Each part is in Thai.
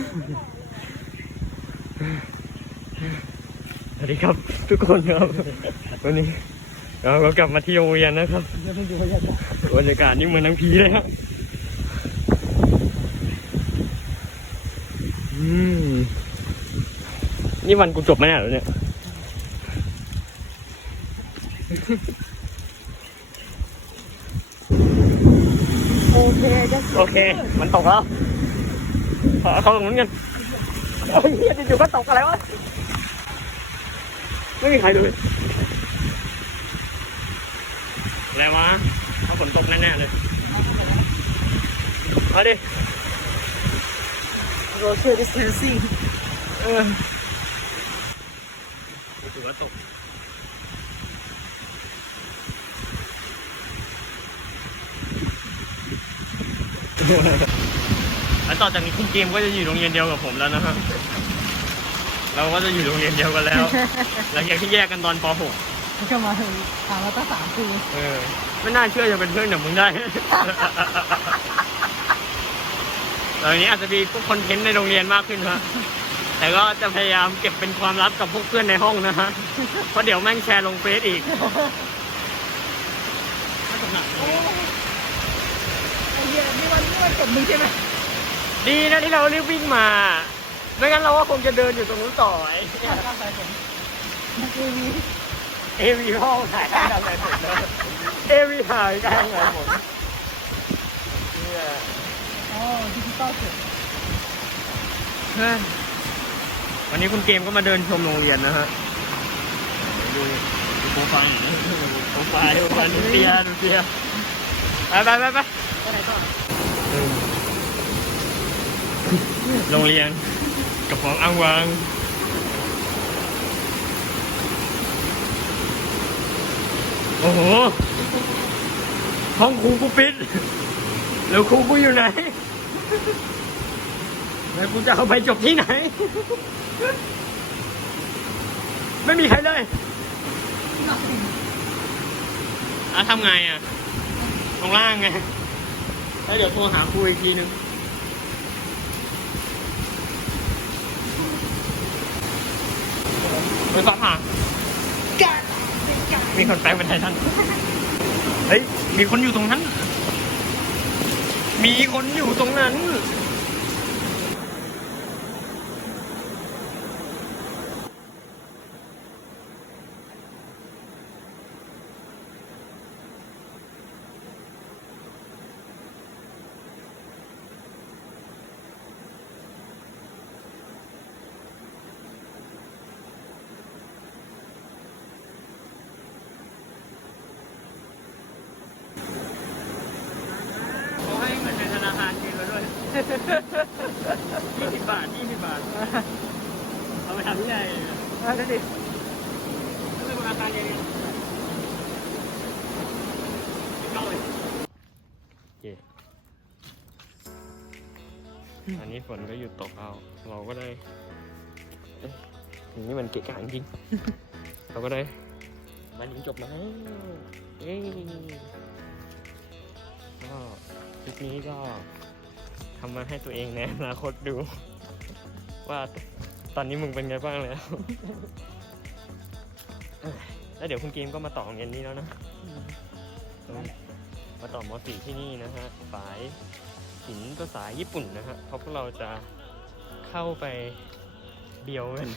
สวัสดีครับทุกคนครับ วันนี้เราก็กลับมาที่โรงเรียนนะครับยังไม่ดูยังบรรยากาศนี่เหมือนหนังผีเลยฮะอืมนี่วันกูจบไหมเนี่ยเหรอเนี่ยโอเคจะโอเค มันตกแล้วขอ เขาลงนู้นกันเฮ้ยเหี้ยอยู่ๆก็ตกอะไรวะ ไม่มีใครดูเลยอะไรวะเขาฝนตกแน่ๆเลยมาดิโรเชอร์ดิสเทนซิ่งเออถือว่าตก แล้วต่อจากนี้คุณเกมก็จะอยู่โรงเรียนเดียวกับผมแล้วนะฮะเราก็จะอยู่โรงเรียนเดียวกันแล้ว หลังจากที่แยกกันตอนป .6 ก็มาถามมาตั้งสามปีเออ ไม่น่าเชื่อจะเป็นเพื่อนกับมึงได้ ตอนนี้อาจจะมีพวกคอนเทนต์ในโรงเรียนมากขึ้นฮะแต่ก็จะพยายามเก็บเป็นความลับกับพวกเพื่อนในห้องนะฮะ เพราะเดี๋ยวแม่งแชร์ลงเฟซอีก ไอ้เหี้ยนี่มันนี่มันจบมึงใช่ไหม ดีนะที่เรารีบวิ่งมา ไม่งั้นเราก็คงจะเดินอยู่ตรงนู้นต่อไอ้ข้าวข้าวใส่ผมมันคือมีเอวีห้องถ่ายได้ทำอะไรผมเลยเอวีถ่ายได้ทำอะไรผมเนี่ยอ๋อดิจิตอลเสร็จวันนี้คุณเกมก็มาเดินชมโรงเรียนนะฮะดูดูโปรไฟล์โปรไฟล์โปรไฟล์ดูเตียดูเตียไปไปไปไปไปไหนต่อ โรงเรียนกับของอ้างวางโอ้โห ห้องครูกูปิด แล้วครูกูอยู่ไหน แล้วกูจะเอาไปจบที่ไหน ไม่มีใครเลยอะทำไงอะ ตรงล่างไง แล้วเดี๋ยวโทรหาครูอีกทีนึง ม่ฟ้าผ่ามีคนแปลงเป็นไททันเฮ้ย มีคนอยู่ตรงนั้น มีคนอยู่ตรงนั้น เขาให้เงินในธนาคารคืนมาด้ว ยยี่สิบบาทยี่สิบบาท เอาไปทำที่ไหนอะดูดิไม่เป็นอาคารยังไงเข้าเลยเย่อันนี้ฝนก็หยุดตกเอาเราก็ได้เอ๊ะอย่างนี้มันเกะกะจริง เราก็ได้ มันยิงจบแล้วเย้ก็คลิปนี้ก็ ทำมาให้ตัวเองในอนาคตดู ว่าตอนนี้มึงเป็นไงบ้างแล้วเอ้ยแล้วเดี๋ยวคุณเกมก็มาต่อโรงเรียนนี้แล้วนะมาต่อม .4 ที่นี่นะฮะ สายศิลป์ภาษาญี่ปุ่นนะฮะเพราะพวกเราจะเข้าไปเบียวกัน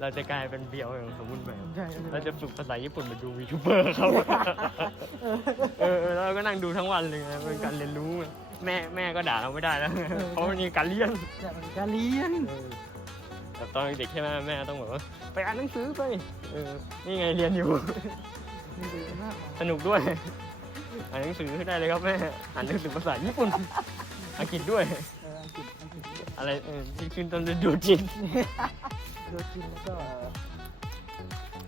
เราจะกลายเป็นเบียวอย่างสมบูรณ์แบบ ใช่เราจะฝึกภาษาญี่ปุ่นมาดูวีทูเบอร์เขา เออเออแล้วเราก็นั่งดูทั้งวันเลยนะเป็นการเรียนรู้ไง แม่แม่ก็ด่าเราไม่ได้แล้วเพราะมันมีการเรียนแต่มันการเรียนเออแต่ตอนเด็กใช่ไหมแม่ต้องแบบว่าไปอ่านหนังสือไปเออนี่ไงเรียนอยู่มีดีมากสนุกด้วย อ่านหนังสือได้เลยครับแม่ อ่านหนังสือภาษาญี่ปุ่น อังกฤษด้วย เอออังกฤษอังกฤษอะไรเออที่ขึ้นต้นด้วยดูจินโดนจินแล้วก็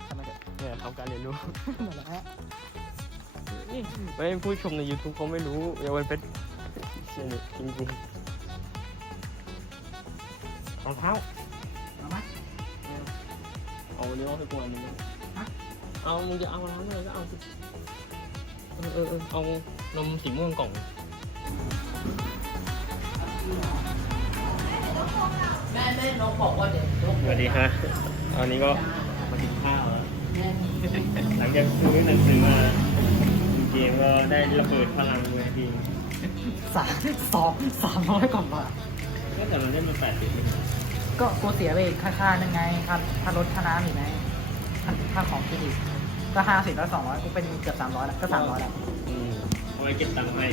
ทำไมเด็กเนี่ยทำการเรียนรู้ หมดแล้วฮะนี่ไม่ให้ผู้ชมใน YouTube เขาไม่รู้อย่าวันเป็น เชียร์จริงจริงรองเท้าเอาไหมเอาเนื้อไปกวนมึงเอามึงจะเอาน้ำอะไรก็เอาสิเออเออเออเอานมสีม่วงกล่องเได้นกบอกว่าเดี๋ยวนกสวัสดีฮะตอนนี้ก็มากินข้าวแล้วหลังจากซื้อหนังสือมาเกมก็ได้ระเบิดพลังเลยที สามสองสามร้อยกว่าบาทก็แต่เราเล่นมาแปดสิบก็กูเสียไปอีกค่าค่านึงไงค่าค่ารถค่าน้ำอีกไงค่าค่าของกินอีกก็ห้าสิบแล้วสองร้อยกูเป็นเกือบสามร้อยแล้วก็สามร้อยแล้วอืมเอาไว้เก็บตังค์ให้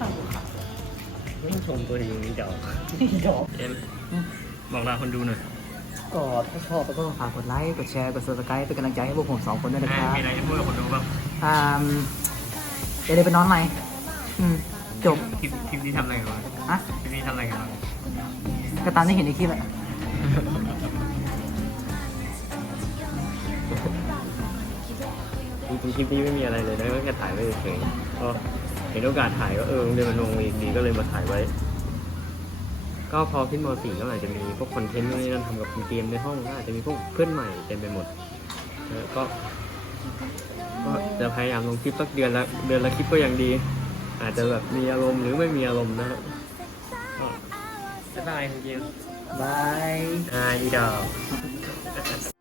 ตั้งกูขาดไม่ชมตัวเองนี่เดี๋ยวดอกเอ็มบอกลาคนดูหน่อยก็ถ้าชอบก็ฝากกดไลค์ กดแชร์ กด subscribe เป็นกำลังใจให้พวกผมสองคนด้วยนะครับมีอะไรจะพูดกับคนดูบ้างอ่า เดี๋ยวได้ไปนอนใหม่อืมจบคลิปคลิปนี้ทำอะไรกันบ้างอะคลิปนี้ทำอะไรกันบ้างก็ตามที่เห็นในคลิปแหละจริงๆคลิปนี้ไม่มีอะไรเลยนะก็แค่ถ่ายไว้เฉยๆก็เห็นโอกาสถ่ายก็เออโรงเรียนมันลงอีกดีก็เลยมาถ่ายไว้ ก็พอขึ้นม .4 ก็อาจจะมีพวกคอนเทนต์นู่นนี่นั่นทำกับเกมในห้องก็อาจจะมีพวกเพื่อนใหม่เต็มไปหมดแล้วก็ ก็จะพยายามลงคลิปสักเดือนละเดือนละคลิปก็ยังดี อาจจะแบบมีอารมณ์หรือไม่มีอารมณ์นะฮะก็บ๊ายบายคุณเกมบายอ่าอีดอก